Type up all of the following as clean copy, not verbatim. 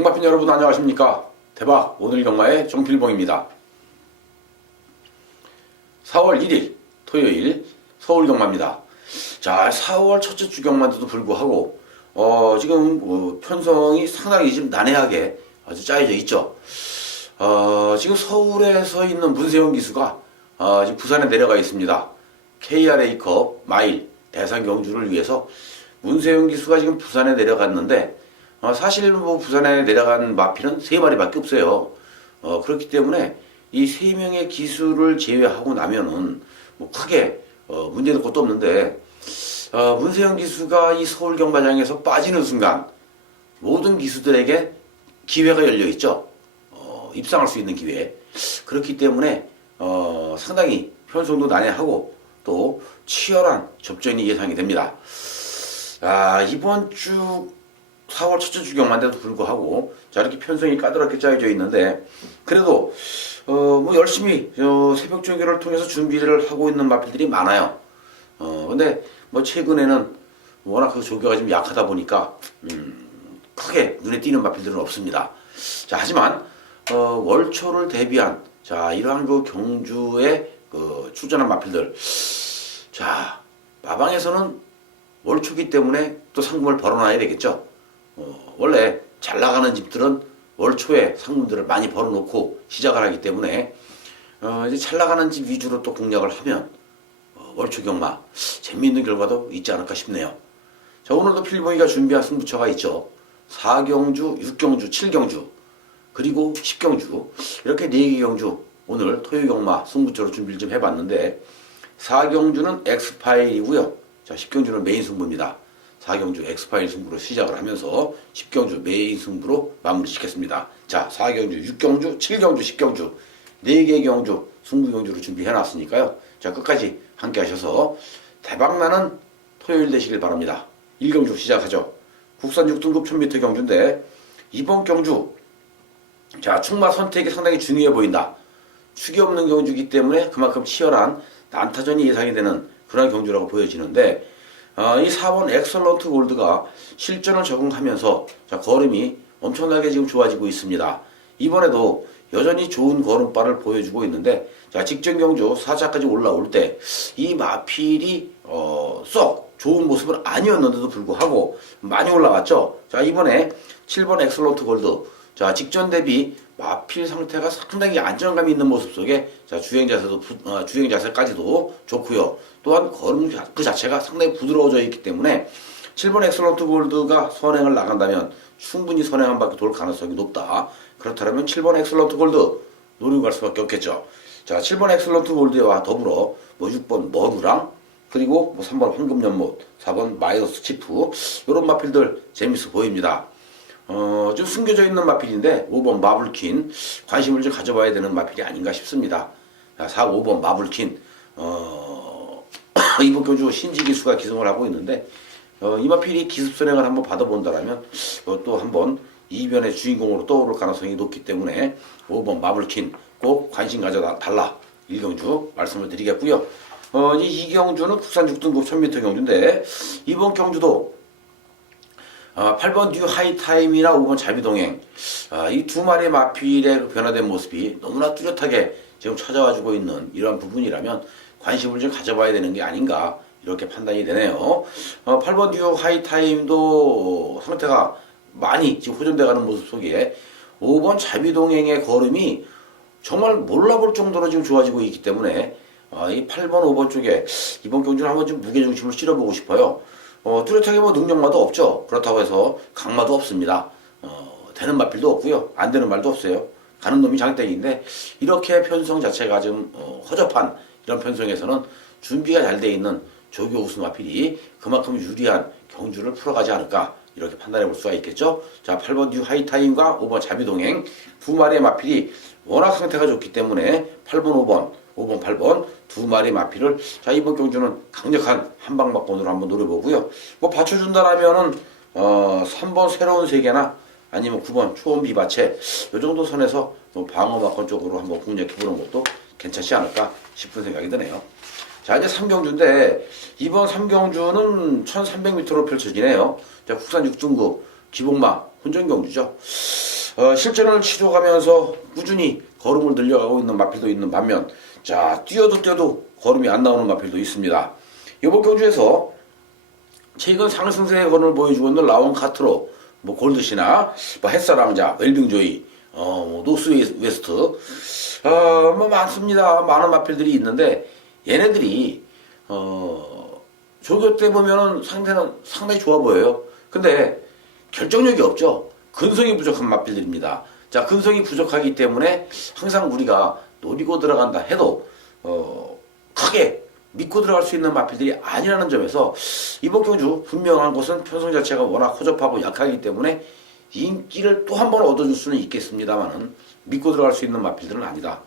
경마팬 여러분 안녕하십니까. 대박 오늘 경마의 정필봉입니다. 4월 1일 토요일 서울 경마입니다. 자, 4월 첫째 주 경마인데도 불구하고 지금 편성이 상당히 지금 난해하게 아주 짜여져 있죠. 지금 서울에 서 있는 문세영 기수가 지금 부산에 내려가 있습니다. KRA컵 마일 대상 경주를 위해서 문세영 기수가 지금 부산에 내려갔는데 사실 부산에 내려간 마필은 3마리밖에 없어요. 그렇기 때문에 이 3명의 기수를 제외하고 나면은 크게 문제는 것도 없는데 문세영 기수가 이 서울 경마장에서 빠지는 순간 모든 기수들에게 기회가 열려 있죠. 입상할 수 있는 기회. 그렇기 때문에 상당히 편성도 난해하고 또 치열한 접전이 예상이 됩니다. 이번 주 4월 첫째 주 경마인데도 불구하고 자 이렇게 편성이 까다롭게 짜여져 있는데 그래도 열심히 새벽 조교를 통해서 준비를 하고 있는 마필들이 많아요. 근데 최근에는 워낙 그 조교가 좀 약하다 보니까 크게 눈에 띄는 마필들은 없습니다. 자 하지만 월초를 대비한 자 이러한 그 경주에 출전한 마필들 자 마방에서는 월초기 때문에 또 상금을 벌어놔야 되겠죠. 원래 잘 나가는 집들은 월초에 상금들을 많이 벌어놓고 시작을 하기 때문에 이제 잘 나가는 집 위주로 또 공략을 하면 월초 경마 재미있는 결과도 있지 않을까 싶네요. 자 오늘도 필봉이가 준비한 승부처가 있죠. 4경주, 6경주, 7경주 그리고 10경주 이렇게 4개 경주 오늘 토요 경마 승부처로 준비를 좀 해봤는데 4경주는 엑스파일이고요. 자 10경주는 메인 승부입니다. 4경주 엑스파일 승부로 시작을 하면서 10경주 메인 승부로 마무리 짓겠습니다. 자 4경주, 6경주, 7경주, 10경주 4개 경주 승부 경주로 준비해 놨으니까요. 자 끝까지 함께 하셔서 대박나는 토요일 되시길 바랍니다. 1경주 시작하죠. 국산 6등급 1000m 경주인데 이번 경주 자 축마 선택이 상당히 중요해 보인다. 축이 없는 경주이기 때문에 그만큼 치열한 난타전이 예상이 되는 그런 경주라고 보여지는데 이 4번 엑설런트 골드가 실전을 적응하면서 자, 걸음이 엄청나게 지금 좋아지고 있습니다. 이번에도 여전히 좋은 걸음발을 보여주고 있는데 자, 직전 경주 4차까지 올라올 때 이 마필이 썩 좋은 모습은 아니었는데도 불구하고 많이 올라왔죠. 자 이번에 7번 엑설런트 골드 자 직전 대비 마필 상태가 상당히 안정감이 있는 모습 속에 자 주행 자세까지도 좋고요. 또한 걸음 그 자체가 상당히 부드러워져 있기 때문에 7번 엑설런트 골드가 선행을 나간다면 충분히 선행 한 바퀴 돌 가능성이 높다. 그렇다면 7번 엑설런트 골드 노리고 갈 수밖에 없겠죠. 자 7번 엑설런트 골드와 더불어 6번 머누랑 그리고 3번 황금연못 4번 마이너스 치프 이런 마필들 재밌어 보입니다. 좀 숨겨져 있는 마필인데 5번 마블킨 관심을 좀 가져봐야 되는 마필이 아닌가 싶습니다. 4, 5번 마블킨 이번 경주 신지 기수가 기승을 하고 있는데 이 마필이 기습 선행을 한번 받아본다라면 또 한번 이변의 주인공으로 떠오를 가능성이 높기 때문에 5번 마블킨 꼭 관심 가져달라 1경주 말씀을 드리겠고요. 이 2경주는 국산 6등급 1000m 경주인데 이번 경주도 8번 뉴 하이타임이나 5번 자비동행 이 두 마리의 마필의 변화된 모습이 너무나 뚜렷하게 지금 찾아와주고 있는 이러한 부분이라면 관심을 좀 가져봐야 되는 게 아닌가 이렇게 판단이 되네요. 8번 뉴 하이타임도 상태가 많이 지금 호전돼가는 모습 속에 5번 자비동행의 걸음이 정말 몰라볼 정도로 지금 좋아지고 있기 때문에 이 8번 5번 쪽에 이번 경주는 한번 좀 무게중심을 실어보고 싶어요. 뚜렷하게 능력마도 없죠. 그렇다고 해서 강마도 없습니다. 되는 마필도 없고요. 안 되는 말도 없어요. 가는 놈이 장땡인데 이렇게 편성 자체가 좀 허접한 이런 편성에서는 준비가 잘 돼 있는 조교 우수 마필이 그만큼 유리한 경주를 풀어가지 않을까 이렇게 판단해 볼 수가 있겠죠. 자 8번 뉴 하이타임과 5번 자비동행 두 마리의 마필이 워낙 상태가 좋기 때문에 8번 5번 8번 두 마리 마필을 자 이번 경주는 강력한 한방막권으로 한번 노려보고요. 받쳐준다라면은 3번 새로운 세계나 아니면 9번 초원 비바체 이 정도 선에서 방어막권 쪽으로 한번 공략해보는 것도 괜찮지 않을까 싶은 생각이 드네요. 자 자, 이제 3경주인데, 이번 3경주는 1300m로 펼쳐지네요. 자, 국산 6등급 기복마 혼전경주죠. 실전을 치러가면서 꾸준히 걸음을 늘려가고 있는 마필도 있는 반면, 자, 뛰어도 걸음이 안 나오는 마필도 있습니다. 이번 경주에서 최근 상승세의 걸음을 보여주고 있는 라온 카트로, 뭐 골드시나, 뭐 햇사랑자, 웰빙조이, 뭐 노스 웨스트, 뭐 많습니다. 많은 마필들이 있는데, 얘네들이 조교 때 보면은 상당히 좋아 보여요. 근데 결정력이 없죠. 근성이 부족한 마필들입니다. 자, 근성이 부족하기 때문에 항상 우리가 노리고 들어간다 해도 크게 믿고 들어갈 수 있는 마필들이 아니라는 점에서 이번 경주 분명한 것은 편성 자체가 워낙 허접하고 약하기 때문에 인기를 또 한 번 얻어줄 수는 있겠습니다만은 믿고 들어갈 수 있는 마필들은 아니다.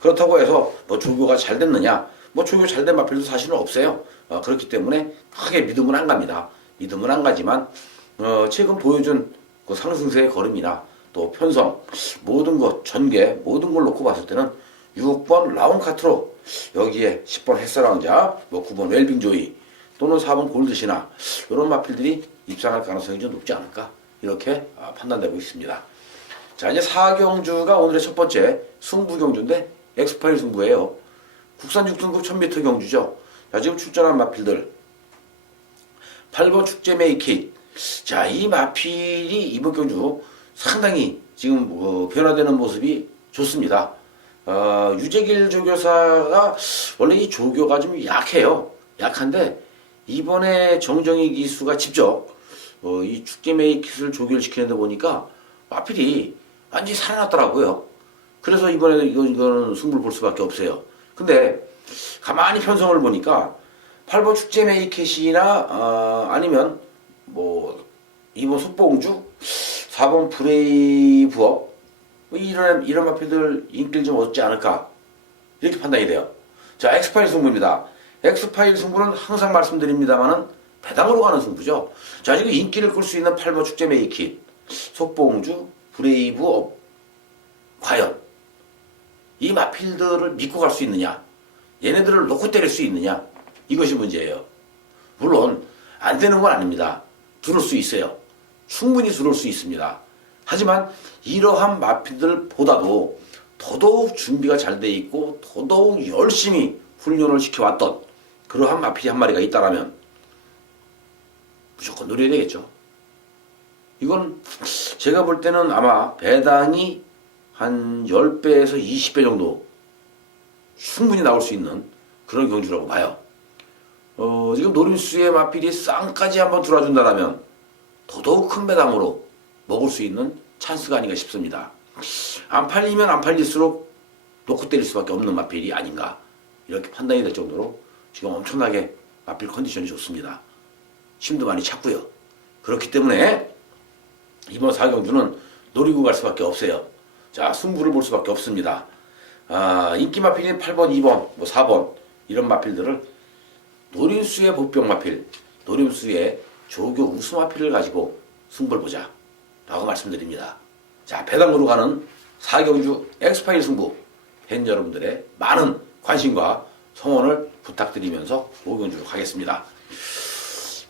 그렇다고 해서 뭐 조교가 잘 됐느냐, 뭐 조교 잘 된 마필도 사실은 없어요. 그렇기 때문에 크게 믿음은 안 갑니다. 믿음은 안 가지만 최근 보여준 그 상승세의 걸음이나 또 편성, 모든 것, 전개, 모든 걸 놓고 봤을 때는 6번 라온카트로, 여기에 10번 햇사랑자, 뭐 9번 웰빙조이, 또는 4번 골드시나, 이런 마필들이 입상할 가능성이 좀 높지 않을까, 이렇게 판단되고 있습니다. 자, 이제 4경주가 오늘의 첫 번째 승부경주인데 엑스파일 승부예요. 국산 6등급 1000m 경주죠. 자, 지금 출전한 마필들 8번 축제 메이킷. 자, 이 마필이 이번 경주 상당히 지금 변화되는 모습이 좋습니다. 유재길 조교사가 원래 이 조교가 좀 약해요. 약한데 이번에 정정희 기수가 직접 이 축제 메이킷을 조교를 시키는데 보니까 마필이 완전히 살아났더라고요. 그래서 이번에 이거는 승부를 볼 수밖에 없어요. 근데 가만히 편성을 보니까 8번 축제 메이킷이나 아니면 뭐 2번 속봉주, 4번 브레이브업, 뭐 이런 마필들 인기를 좀 얻지 않을까, 이렇게 판단이 돼요. 자, 엑스파일 승부입니다. 엑스파일 승부는 항상 말씀드립니다만은 배당으로 가는 승부죠. 자, 지금 인기를 끌 수 있는 8번 축제 메이킷, 속봉주, 브레이브업, 과연 이 마필들을 믿고 갈 수 있느냐, 얘네들을 놓고 때릴 수 있느냐, 이것이 문제예요. 물론 안 되는 건 아닙니다. 들을 수 있어요. 충분히 들을 수 있습니다. 하지만 이러한 마필들보다도 더더욱 준비가 잘 돼 있고 더더욱 열심히 훈련을 시켜왔던 그러한 마필이 한 마리가 있다라면 무조건 노려야 되겠죠. 이건 제가 볼 때는 아마 배당이 한 10배에서 20배 정도 충분히 나올 수 있는 그런 경주라고 봐요. 지금 노림수의 마필이 쌍까지 한번 들어준다면 더더욱 큰 배당으로 먹을 수 있는 찬스가 아닌가 싶습니다. 안 팔리면 안 팔릴수록 놓고 때릴 수밖에 없는 마필이 아닌가, 이렇게 판단이 될 정도로 지금 엄청나게 마필 컨디션이 좋습니다. 힘도 많이 찼고요. 그렇기 때문에 이번 4경주는 노리고 갈 수밖에 없어요. 자, 승부를 볼 수밖에 없습니다. 인기 마필인 8번, 2번, 뭐 4번 이런 마필들을 노림수의 복병 마필, 노림수의 조교 우수 마필을 가지고 승부를 보자 라고 말씀드립니다. 자, 배당으로 가는 4경주 엑스파일 승부, 팬 여러분들의 많은 관심과 성원을 부탁드리면서 5경주로 가겠습니다.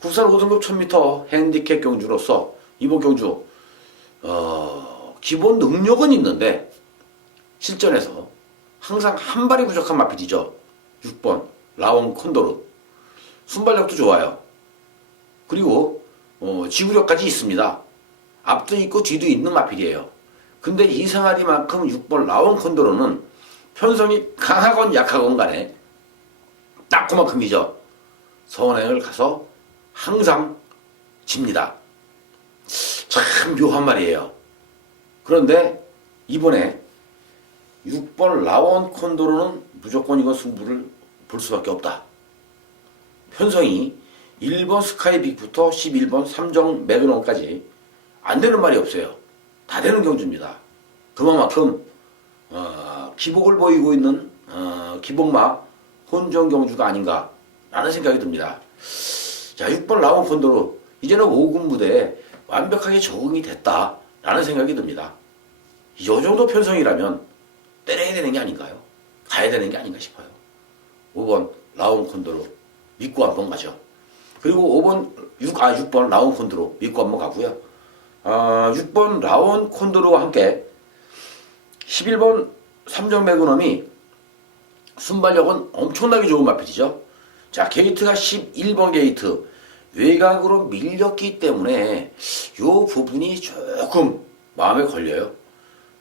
국산 5등급 1000m 핸디캡 경주로서 이번 경주 기본 능력은 있는데 실전에서 항상 한 발이 부족한 마필이죠. 6번 라온 콘도르. 순발력도 좋아요. 그리고 지구력까지 있습니다. 앞도 있고 뒤도 있는 마필이에요. 근데 이상하리만큼 6번 라온 콘도르는 편성이 강하건 약하건 간에 딱 그만큼이죠. 선행을 가서 항상 집니다. 참 묘한 말이에요. 그런데 이번에 6번 라온 콘도르는 무조건 이건 승부를 볼 수밖에 없다. 편성이 1번 스카이 빅부터 11번 삼정 매그넘까지 안 되는 말이 없어요. 다 되는 경주입니다. 그만큼 기복을 보이고 있는 기복마 혼전 경주가 아닌가 라는 생각이 듭니다. 자, 6번 라온 콘도르 이제는 5군 무대에 완벽하게 적응이 됐다 라는 생각이 듭니다. 이 정도 편성이라면 때려야 되는 게 아닌가요? 가야 되는 게 아닌가 싶어요. 5번 라운 콘도로 믿고 한번 가죠. 그리고 6번 라운 콘도로 믿고 한번 가고요. 6번 라운 콘도로와 함께 11번 삼정 매그넘이 순발력은 엄청나게 좋은 마필이죠. 자, 게이트가 11번 게이트. 외곽으로 밀렸기 때문에 이 부분이 조금 마음에 걸려요.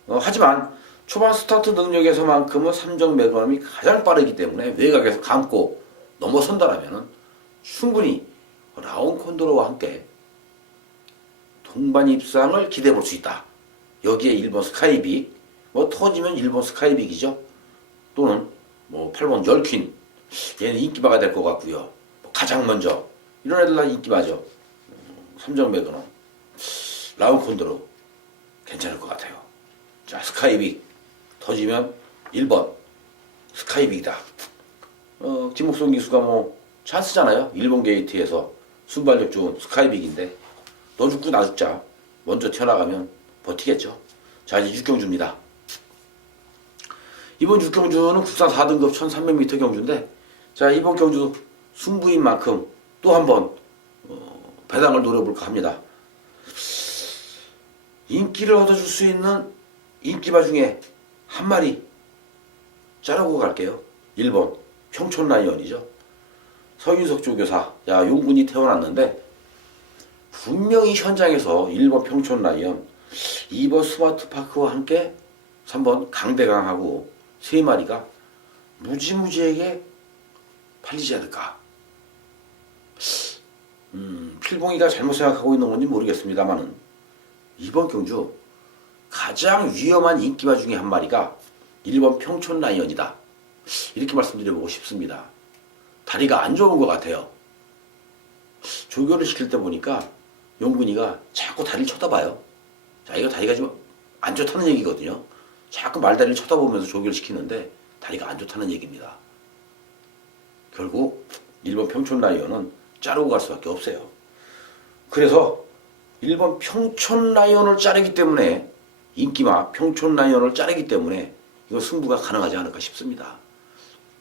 하지만 초반 스타트 능력에서만큼은 삼정 매그넘이 가장 빠르기 때문에 외곽에서 감고 넘어선다라면 충분히 라운 콘도로와 함께 동반 입상을 기대해 볼 수 있다. 여기에 1번 스카이빅, 터지면 1번 스카이빅이죠. 또는 8번 열퀸, 얘는 인기바가 될 것 같고요. 가장 먼저 이런 애들 다 인기바죠. 삼정 매그넘, 라운 콘도로 괜찮을 것 같아요. 자, 스카이빅 터지면 1번 스카이빅이다. 김목성 기수가 찬스잖아요. 일본 게이트에서 순발력 좋은 스카이빅인데 너 죽고 나 죽자 먼저 튀어나가면 버티겠죠. 자, 이제 6경주입니다. 이번 6경주는 국산 4등급 1300m 경주인데, 자, 이번 경주 승부인 만큼 또 한번 배당을 노려볼까 합니다. 인기를 얻어줄 수 있는 인기바 중에 한 마리 자르고 갈게요. 1번 평촌라이언이죠. 서윤석 조교사, 용군이 태어났는데 분명히 현장에서 1번 평촌라이언, 2번 스마트파크와 함께 3번 강대강하고 3마리가 무지무지하게 팔리지 않을까. 필봉이가 잘못 생각하고 있는 건지 모르겠습니다만은 이번 경주 가장 위험한 인기바 중에 한 마리가 1번 평촌라이언이다. 이렇게 말씀드려보고 싶습니다. 다리가 안 좋은 것 같아요. 조교를 시킬 때 보니까 용군이가 자꾸 다리를 쳐다봐요. 자, 이거 다리가 좀 안 좋다는 얘기거든요. 자꾸 말다리를 쳐다보면서 조교를 시키는데 다리가 안 좋다는 얘기입니다. 결국 1번 평촌라이언은 자르고 갈 수밖에 없어요. 그래서 1번 평촌라이언을 자르기 때문에, 인기마 평촌라이언을 자르기 때문에 이거 승부가 가능하지 않을까 싶습니다.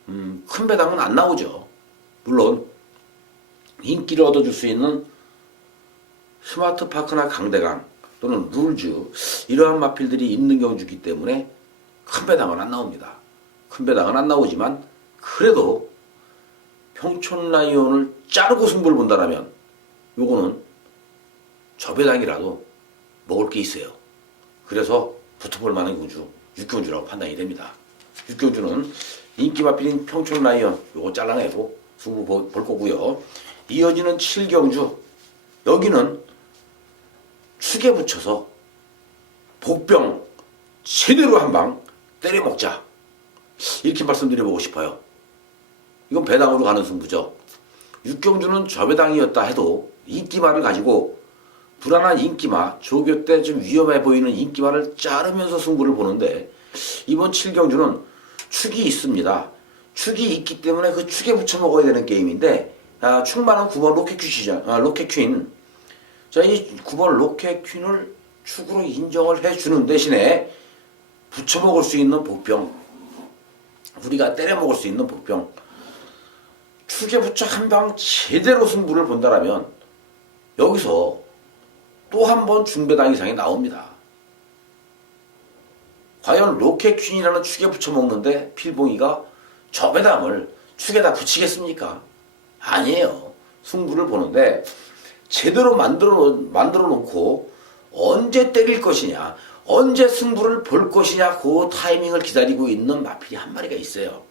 큰 배당은 안 나오죠. 물론 인기를 얻어줄 수 있는 스마트파크나 강대강 또는 룰즈, 이러한 마필들이 있는 경주이기 때문에 큰 배당은 안 나옵니다. 큰 배당은 안 나오지만 그래도 평촌라이온을 자르고 승부를 본다라면 요거는 저배당이라도 먹을 게 있어요. 그래서 붙어볼 만한 경주 6경주라고 판단이 됩니다. 6경주는 인기 마필인 평촌라이온 요거 잘라내고 승부 볼 거고요. 이어지는 7경주, 여기는 축에 붙여서 복병 제대로 한 방 때려 먹자, 이렇게 말씀드려보고 싶어요. 이건 배당으로 가는 승부죠. 6경주는 저배당이었다 해도 인기마를 가지고 불안한 인기마, 조교 때 좀 위험해 보이는 인기마를 자르면서 승부를 보는데, 이번 7경주는 축이 있습니다. 축이 있기 때문에 그 축에 붙여 먹어야 되는 게임인데, 축마는 9번 로켓퀸이죠. 로켓퀸. 자, 이 9번 로켓퀸을 축으로 인정을 해주는 대신에 붙여 먹을 수 있는 복병, 우리가 때려 먹을 수 있는 복병, 축에 붙여 한 방 제대로 승부를 본다라면 여기서 또 한 번 중배당 이상이 나옵니다. 과연 로켓퀸이라는 축에 붙여 먹는데 필봉이가 저배당을 축에다 붙이겠습니까? 아니에요. 승부를 보는데 제대로 만들어 놓고 언제 때릴 것이냐, 언제 승부를 볼 것이냐, 그 타이밍을 기다리고 있는 마필이 한 마리가 있어요.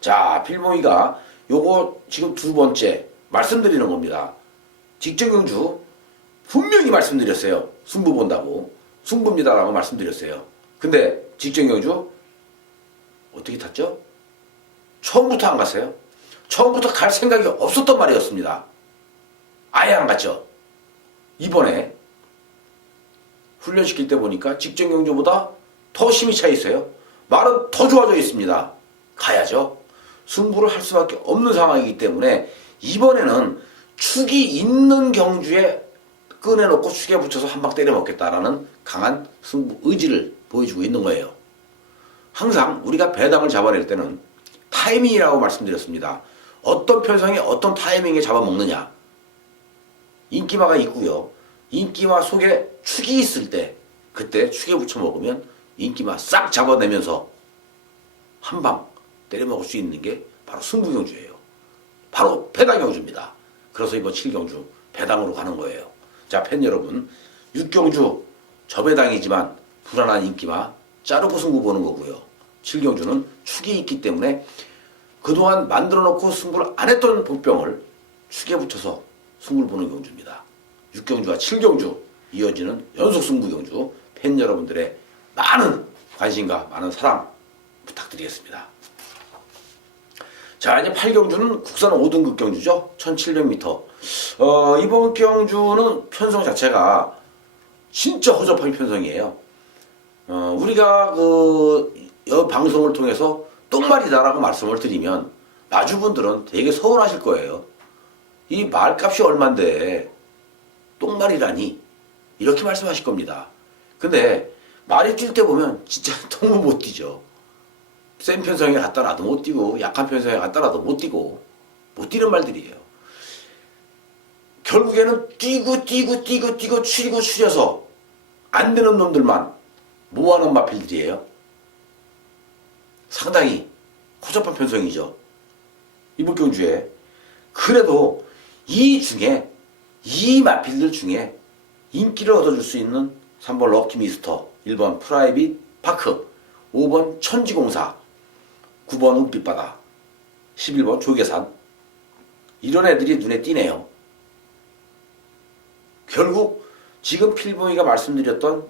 자, 필봉이가 요거 지금 두 번째 말씀드리는 겁니다. 직전경주 분명히 말씀드렸어요. 승부 본다고. 승부입니다라고 말씀드렸어요. 근데 직전경주 어떻게 탔죠? 처음부터 안 갔어요. 처음부터 갈 생각이 없었던 말이었습니다. 아예 안 갔죠. 이번에 훈련시킬 때 보니까 직전경주보다 더 힘이 차 있어요. 말은 더 좋아져 있습니다. 가야죠. 승부를 할 수밖에 없는 상황이기 때문에 이번에는 축이 있는 경주에 꺼내놓고 축에 붙여서 한 방 때려 먹겠다라는 강한 승부 의지를 보여주고 있는 거예요. 항상 우리가 배당을 잡아낼 때는 타이밍이라고 말씀드렸습니다. 어떤 편성이 어떤 타이밍에 잡아먹느냐. 인기마가 있고요. 인기마 속에 축이 있을 때 그때 축에 붙여 먹으면 인기마 싹 잡아내면서 한 방 때려 먹을 수 있는 게 바로 승부경주예요. 바로 배당경주입니다. 그래서 이번 7경주 배당으로 가는 거예요. 자, 팬 여러분, 6경주 저배당이지만 불안한 인기마 자르고 승부 보는 거고요. 7경주는 축이 있기 때문에 그동안 만들어 놓고 승부를 안 했던 복병을 축에 붙여서 승부를 보는 경주입니다. 6경주와 7경주 이어지는 연속 승부 경주, 팬 여러분들의 많은 관심과 많은 사랑 부탁드리겠습니다. 자, 이제 8경주는 국산 5등급 경주죠. 1700m. 이번 경주는 편성 자체가 진짜 허접한 편성이에요. 우리가 방송을 통해서 똥말이다라고 말씀을 드리면 마주분들은 되게 서운하실 거예요. 이 말값이 얼만데 똥말이라니 이렇게 말씀하실 겁니다. 근데 말이 뛸 때 보면 진짜 너무 못 뛰죠. 센 편성에 갖다 놔도 못 뛰고 약한 편성에 갖다 놔도 못 뛰고 못 뛰는 말들이에요. 결국에는 뛰고 추려서 안 되는 놈들만 모아놓은 마필들이에요. 상당히 허접한 편성이죠. 이번 경주에. 그래도 이 마필들 중에 인기를 얻어줄 수 있는 3번 럭키미스터, 1번 프라이빗 파크, 5번 천지공사, 9번 은빛바다, 11번 조계산, 이런 애들이 눈에 띄네요. 결국 지금 필봉이가 말씀드렸던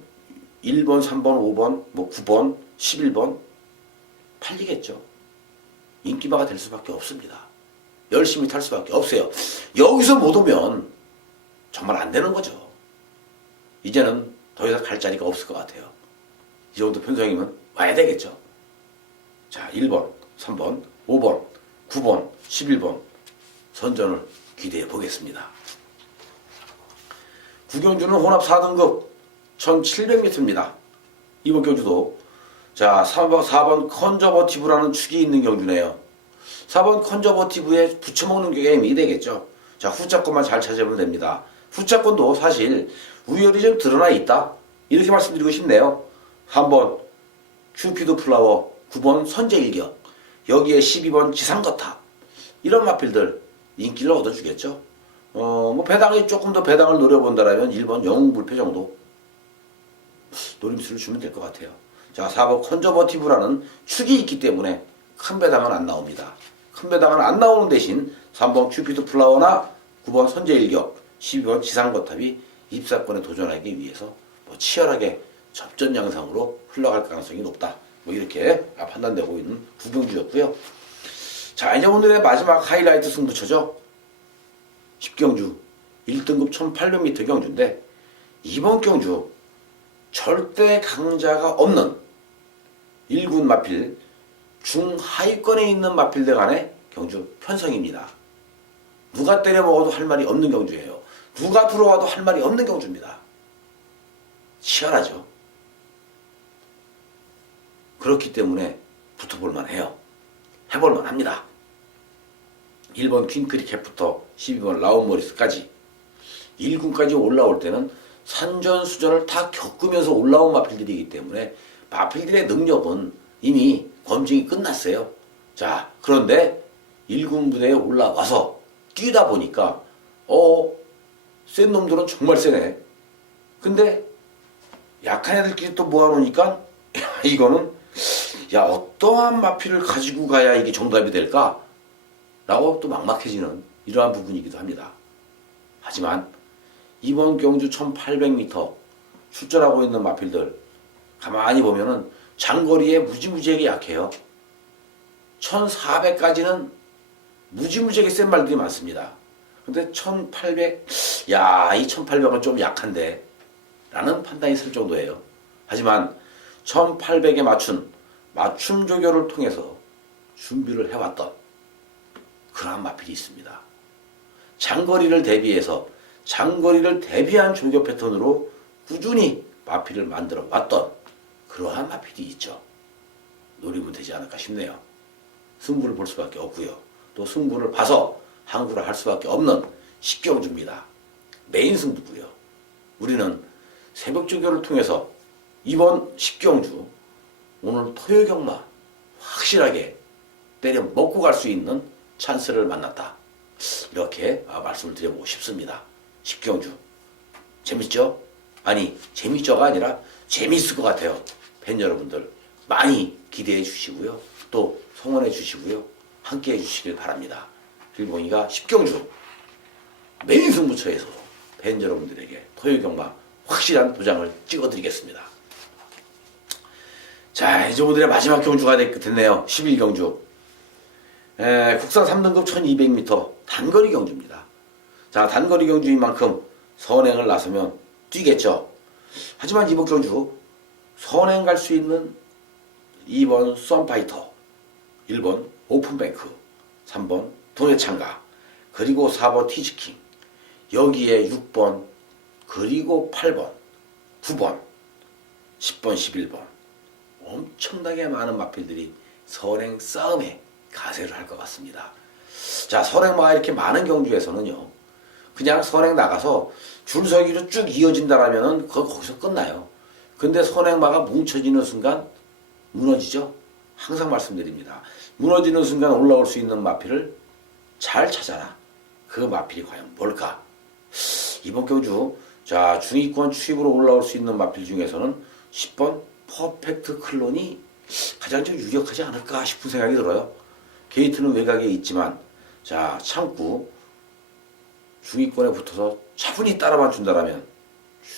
1번, 3번, 5번, 9번, 11번 팔리겠죠. 인기마가 될 수밖에 없습니다. 열심히 탈 수밖에 없어요. 여기서 못 오면 정말 안 되는 거죠. 이제는 더 이상 갈 자리가 없을 것 같아요. 이 정도 편성이면 와야 되겠죠. 자, 1번, 3번, 5번, 9번, 11번 선전을 기대해 보겠습니다. 구경주는 혼합 4등급 1700m입니다. 이번 경주도 자 4번 컨저버티브라는 축이 있는 경주네요. 4번 컨저버티브에 붙여먹는 게임이 되겠죠. 자, 후자권만 잘 찾으면 됩니다. 후자권도 사실 우열이 좀 드러나 있다 이렇게 말씀드리고 싶네요. 3번 큐피드 플라워, 9번 선제일격, 여기에 12번 지상거탑 이런 마필들 인기를 얻어주겠죠. 배당이 조금 더 배당을 노려본다라면 1번 영웅불패 정도 노림수를 주면 될 것 같아요. 자, 4번 컨저버티브라는 축이 있기 때문에 큰 배당은 안 나옵니다. 큰 배당은 안 나오는 대신 3번 큐피드 플라워나 9번 선제일격, 12번 지상거탑이 입사권에 도전하기 위해서 치열하게 접전 양상으로 흘러갈 가능성이 높다. 이렇게 판단되고 있는 구경주였고요. 자, 이제 오늘의 마지막 하이라이트 승부처죠. 10경주 1등급 1800m 경주인데 이번 경주 절대 강자가 없는 1군 마필 중하위권에 있는 마필들 간의 경주 편성입니다. 누가 때려 먹어도 할 말이 없는 경주예요. 누가 들어와도 할 말이 없는 경주입니다. 치열하죠. 그렇기 때문에 붙어볼만 해요. 해볼만 합니다. 1번 퀸크리켓부터 12번 라운모리스까지 1군까지 올라올 때는 산전수전을 다 겪으면서 올라온 마필들이기 때문에 마필들의 능력은 이미 검증이 끝났어요. 자, 그런데 1군 부대에 올라와서 뛰다 보니까 센 놈들은 정말 세네. 근데 약한 애들끼리 또 모아놓으니까 이거는 어떠한 마필을 가지고 가야 이게 정답이 될까? 라고 또 막막해지는 이러한 부분이기도 합니다. 하지만 이번 경주 1800m 출전하고 있는 마필들 가만히 보면은 장거리에 무지무지하게 약해요. 1400까지는 무지무지하게 센 말들이 많습니다. 근데 1800, 이 1800은 좀 약한데 라는 판단이 설 정도예요. 하지만 1800에 맞춤 조교를 통해서 준비를 해왔던 그러한 마필이 있습니다. 장거리를 대비한 조교 패턴으로 꾸준히 마필을 만들어 왔던 그러한 마필이 있죠. 노리면 되지 않을까 싶네요. 승부를 볼 수밖에 없고요. 또 승부를 봐서 항구를 할 수밖에 없는 10경주입니다. 메인 승부고요. 우리는 새벽조교를 통해서 이번 10경주 오늘 토요경마 확실하게 때려 먹고 갈 수 있는 찬스를 만났다. 이렇게 말씀을 드려보고 싶습니다. 10경주 재밌죠? 아니 재밌죠가 아니라 재밌을 것 같아요. 팬 여러분들 많이 기대해 주시고요. 또 성원해 주시고요. 함께 해 주시길 바랍니다. 필봉이가 10경주 메인 승부처에서도 팬 여러분들에게 토요경마 확실한 도장을 찍어드리겠습니다. 자, 이제 오늘의 마지막 경주가 됐네요. 11경주. 국산 3등급 1200m 단거리 경주입니다. 자, 단거리 경주인 만큼 선행을 나서면 뛰겠죠. 하지만 이번 경주 선행 갈 수 있는 2번 썬파이터, 1번 오픈뱅크, 3번 도내창가, 그리고 4번 티즈킹, 여기에 6번, 그리고 8번, 9번, 10번, 11번 엄청나게 많은 마필들이 선행 싸움에 가세를 할 것 같습니다. 자, 선행마가 이렇게 많은 경주에서는요, 그냥 선행 나가서 줄서기로 쭉 이어진다라면은 거기서 끝나요. 근데 선행마가 뭉쳐지는 순간 무너지죠. 항상 말씀드립니다. 무너지는 순간 올라올 수 있는 마필을 잘 찾아라. 그 마필이 과연 뭘까? 이번 경주 자 중위권 추입으로 올라올 수 있는 마필 중에서는 10번 퍼펙트 클론이 가장 좀 유력하지 않을까 싶은 생각이 들어요. 게이트는 외곽에 있지만 자 참고 중위권에 붙어서 차분히 따라만 준다라면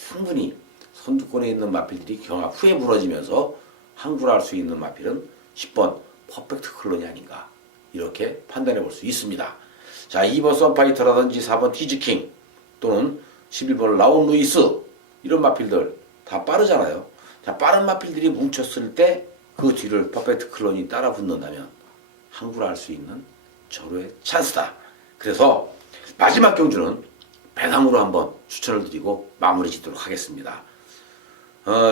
충분히 선두권에 있는 마필들이 경합 후에 무너지면서 항구를 할 수 있는 마필은 10번 퍼펙트 클론이 아닌가 이렇게 판단해 볼 수 있습니다. 자 2번 썬파이터라든지 4번 티즈킹 또는 11번 라온 루이스 이런 마필들 다 빠르잖아요. 자 빠른 마필들이 뭉쳤을 때 그 뒤를 퍼펙트 클론이 따라 붙는다면 항구를 할 수 있는 절호의 찬스다. 그래서 마지막 경주는 배당으로 한번 추천을 드리고 마무리 짓도록 하겠습니다.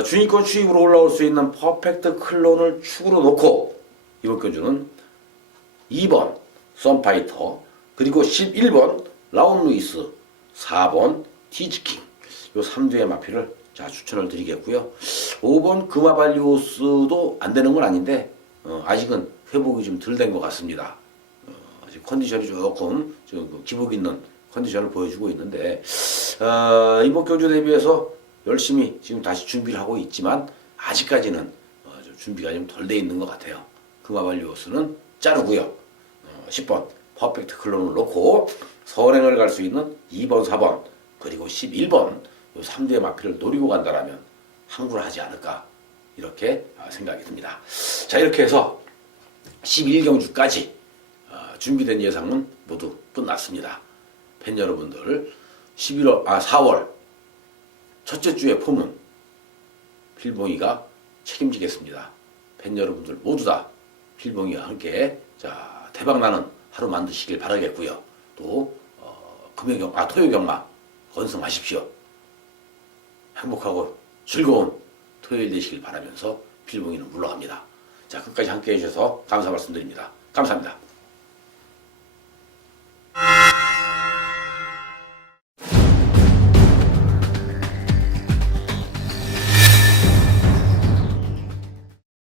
중위권 추입으로 올라올 수 있는 퍼펙트 클론을 축으로 놓고 이번 경주는 2번 썬파이터 그리고 11번 라온 루이스 4번 티즈킹 요 3두의 마필을 자 추천을 드리겠고요. 5번 금화발리오스도 안 되는 건 아닌데 아직은 회복이 좀 덜 된 것 같습니다. 아직 컨디션이 조금 좀 기복 있는 컨디션을 보여주고 있는데 이번 경주 대비해서 열심히 지금 다시 준비를 하고 있지만 아직까지는 준비가 좀 덜 돼 있는 것 같아요. 금화발리오스는 자르고요. 10번 퍼펙트 클론을 놓고 선행을 갈 수 있는 2번, 4번 그리고 11번 이 3대의 마필을 노리고 간다라면 항구를 하지 않을까 이렇게 생각이 듭니다. 자 이렇게 해서 11경주까지 준비된 예상은 모두 끝났습니다. 팬 여러분들 4월 첫째 주의 폼은 필봉이가 책임지겠습니다. 팬 여러분들 모두 다 필봉이와 함께 자 대박나는 하루 만드시길 바라겠고요. 또 토요경마 건승하십시오. 행복하고 즐거운 토요일 되시길 바라면서 필봉이는 물러갑니다. 자 끝까지 함께 해주셔서 감사 말씀드립니다. 감사합니다.